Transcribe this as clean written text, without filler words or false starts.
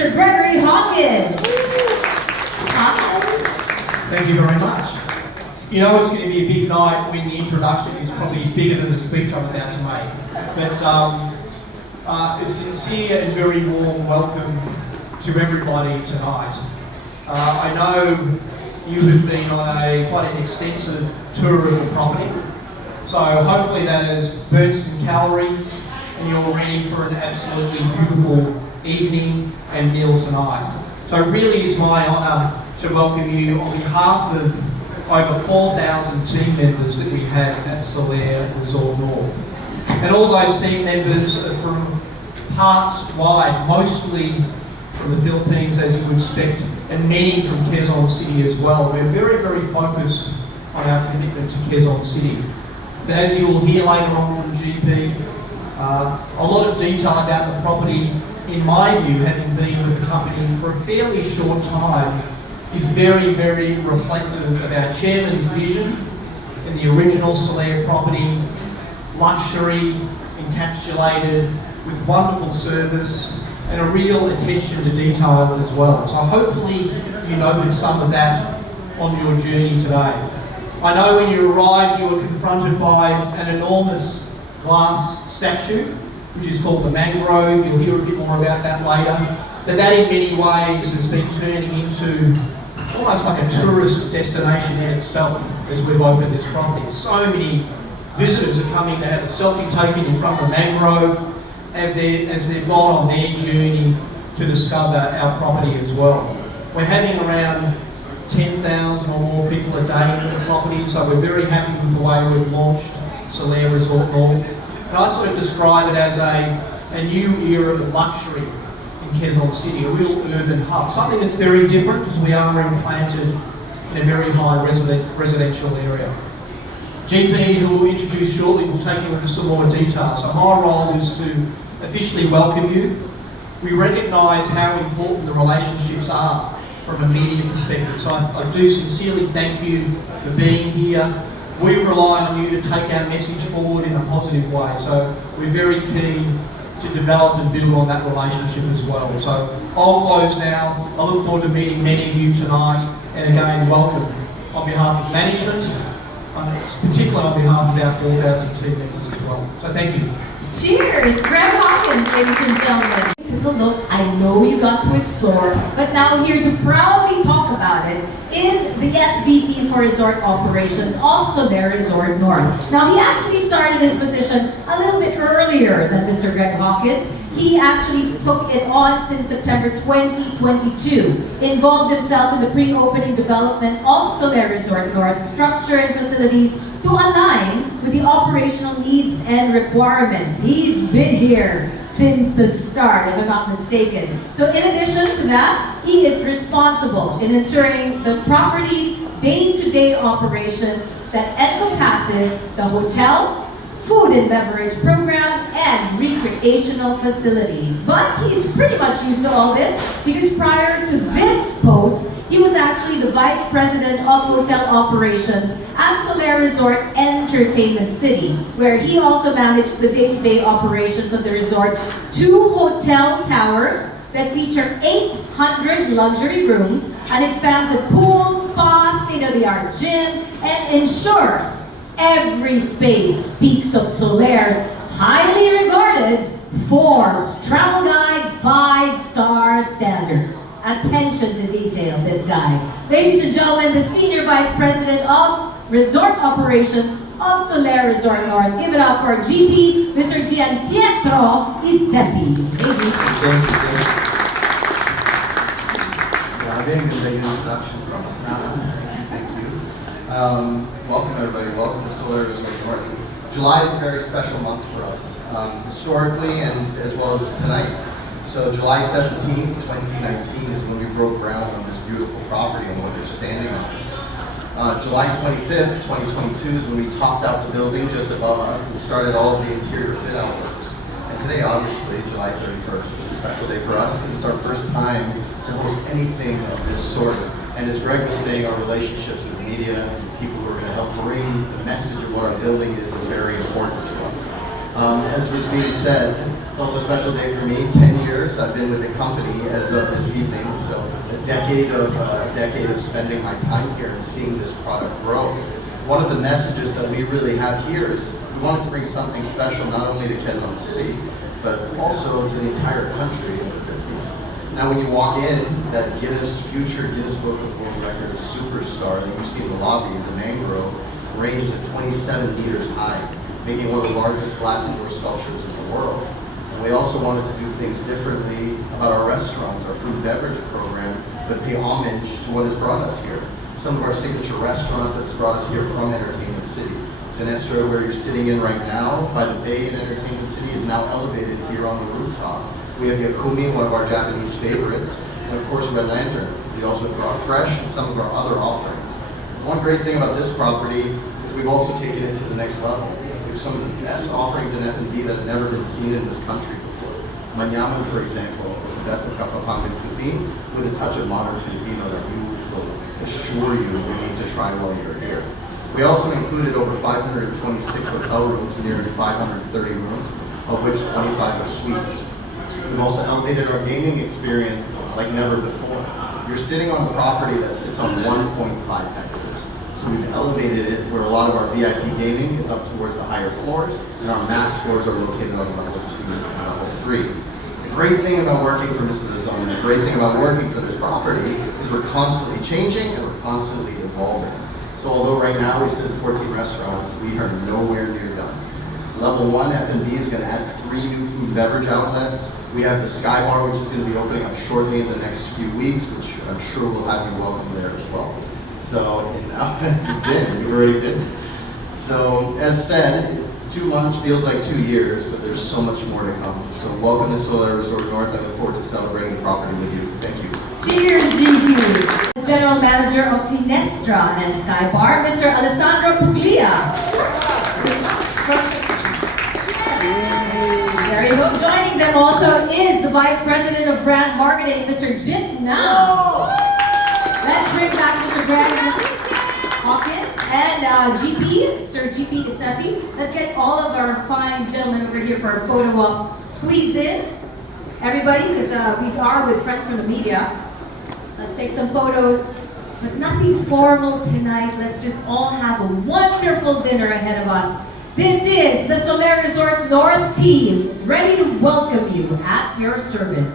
Mr. Gregory Hawkins. Hi. Thank you very much. You know it's going to be a big night when the introduction is probably bigger than the speech I'm about to make. But a sincere and very warm welcome to everybody tonight. I know you have been on quite an extensive tour of the property, so hopefully that has burnt some calories and you're ready for an absolutely beautiful evening and meal tonight. So it really is my honour to welcome you on behalf of over 4,000 team members that we have at Solaire Resort North. And all those team members are from parts wide, mostly from the Philippines as you would expect, and many from Quezon City as well. We're very, very focused on our commitment to Quezon City. But as you will hear later on from the GP, a lot of detail about the property, in my view, having been with the company for a fairly short time, is very, very reflective of our chairman's vision in the original Solaire property, luxury, encapsulated with wonderful service and a real attention to detail as well. So hopefully you noted some of that on your journey today. I know when you arrived you were confronted by an enormous glass statue, which is called the Mangrove. You'll hear a bit more about that later. But that in many ways has been turning into almost like a tourist destination in itself as we've opened this property. So many visitors are coming to have a selfie taken in front of the Mangrove as they've gone on their journey to discover our property as well. We're having around 10,000 or more people a day in the property, so we're very happy with the way we've launched Solaire Resort North. And I sort of describe it as a new era of luxury in Quezon City, a real urban hub, something that's very different because we are implanted in a very high residential area. GP, who we'll introduce shortly, will take you into some more detail. So my role is to officially welcome you. We recognise how important the relationships are from a media perspective. So I do sincerely thank you for being here. We rely on you to take our message forward in a positive way. So we're very keen to develop and build on that relationship as well. So I'll close now. I look forward to meeting many of you tonight. And again, welcome on behalf of management, particularly on behalf of our 4,000 team members as well. So thank you. Cheers! Greg Hawkins, ladies and gentlemen. Took a look, I know you got to explore, but now here to proudly talk about it is the SVP for Resort Operations of Solaire Resort North. Now he actually started his position a little bit earlier than Mr. Greg Hawkins. He actually took it on since September 2022, involved himself in the pre-opening development of Solaire Resort North structure and facilities to align with the operational needs and requirements. He's been here since the start, if I'm not mistaken. So in addition to that, he is responsible in ensuring the property's day-to-day operations that encompasses the hotel, food and beverage program, and recreational facilities. But he's pretty much used to all this because prior to this post, he was actually the Vice President of Hotel Operations at Solaire Resort Entertainment City, where he also managed the day-to-day operations of the resort's 2 hotel towers that feature 800 luxury rooms, an expansive pool, spa, state-of-the-art gym, and ensures every space speaks of Solaire's highly regarded Forbes Travel Guide 5-star standards. Attention to detail, this guy. Ladies and gentlemen, the Senior Vice President of Resort Operations of Solaire Resort North. Give it up for our GP, Mr. Gian Pietro Isepi. Thank you. Welcome everybody, welcome to Solaire Resort North. July is a very special month for us, historically and as well as tonight. So July 17th, 2019 is when we broke ground on this beautiful property and what they're standing on. July 25th, 2022 is when we topped out the building just above us and started all of the interior fit-out works. And today, obviously, July 31st is a special day for us because it's our first time to host anything of this sort. And as Greg was saying, our relationships with media and people who are going to help bring the message of what our building is very important to us. As was being said, It's also a special day for me. 10 years I've been with the company as of this evening, so a decade of spending my time here and seeing this product grow. One of the messages that we really have here is we wanted to bring something special not only to Quezon City, but also to the entire country of the Philippines. Now when you walk in, that future Guinness Book of World Records superstar that you see in the lobby, the mangrove, ranges at 27 meters high, making one of the largest glass indoor sculptures in the world. And we also wanted to do things differently about our restaurants, our food and beverage program, but pay homage to what has brought us here. Some of our signature restaurants that's brought us here from Entertainment City. Finestra, where you're sitting in right now, by the bay in Entertainment City, is now elevated here on the rooftop. We have Yakumi, one of our Japanese favorites, and of course Red Lantern. We also brought Fresh and some of our other offerings. One great thing about this property is we've also taken it to the next level. We have some of the best offerings in F&B that have never been seen in this country before. Manyaman, for example, is the best of Kapampangan cuisine with a touch of modern Filipino that we will assure you need to try while you're here. We also included over 526 hotel rooms, nearly 530 rooms, of which 25 are suites. We've also elevated our gaming experience like never before. You're sitting on a property that sits on 1.5 hectares. So we've elevated it where a lot of our VIP gaming is up towards the higher floors, and our mass floors are located on level 2 and level 3. The great thing about working for Mr. Rizon, and the great thing about working for this property is we're constantly changing and we're constantly evolving. So although right now we sit at 14 restaurants, we are nowhere near done. Level 1 F&B is going to add 3 new food and beverage outlets. We have the Sky Bar, which is going to be opening up shortly in the next few weeks, which I'm sure we'll have you welcome there as well. So, you've already been. So, as said, 2 months feels like 2 years, but there's so much more to come. So, welcome to Solaire Resort North. I look forward to celebrating the property with you. Thank you. Cheers, GP. The General Manager of Finestra and Sky Bar, Mr. Alessandro Puglia. There you go. Joining them also is the Vice President of Brand Marketing, Mr. Jit Nam. Let's bring back Mr. Brand Hawkins and GP, Sir GP Isepi. Let's get all of our fine gentlemen over here for a photo op. Squeeze in, everybody, because we are with friends from the media. Let's take some photos, but nothing formal tonight. Let's just all have a wonderful dinner ahead of us. This is the Solaire Resort North team, ready to welcome you at your service.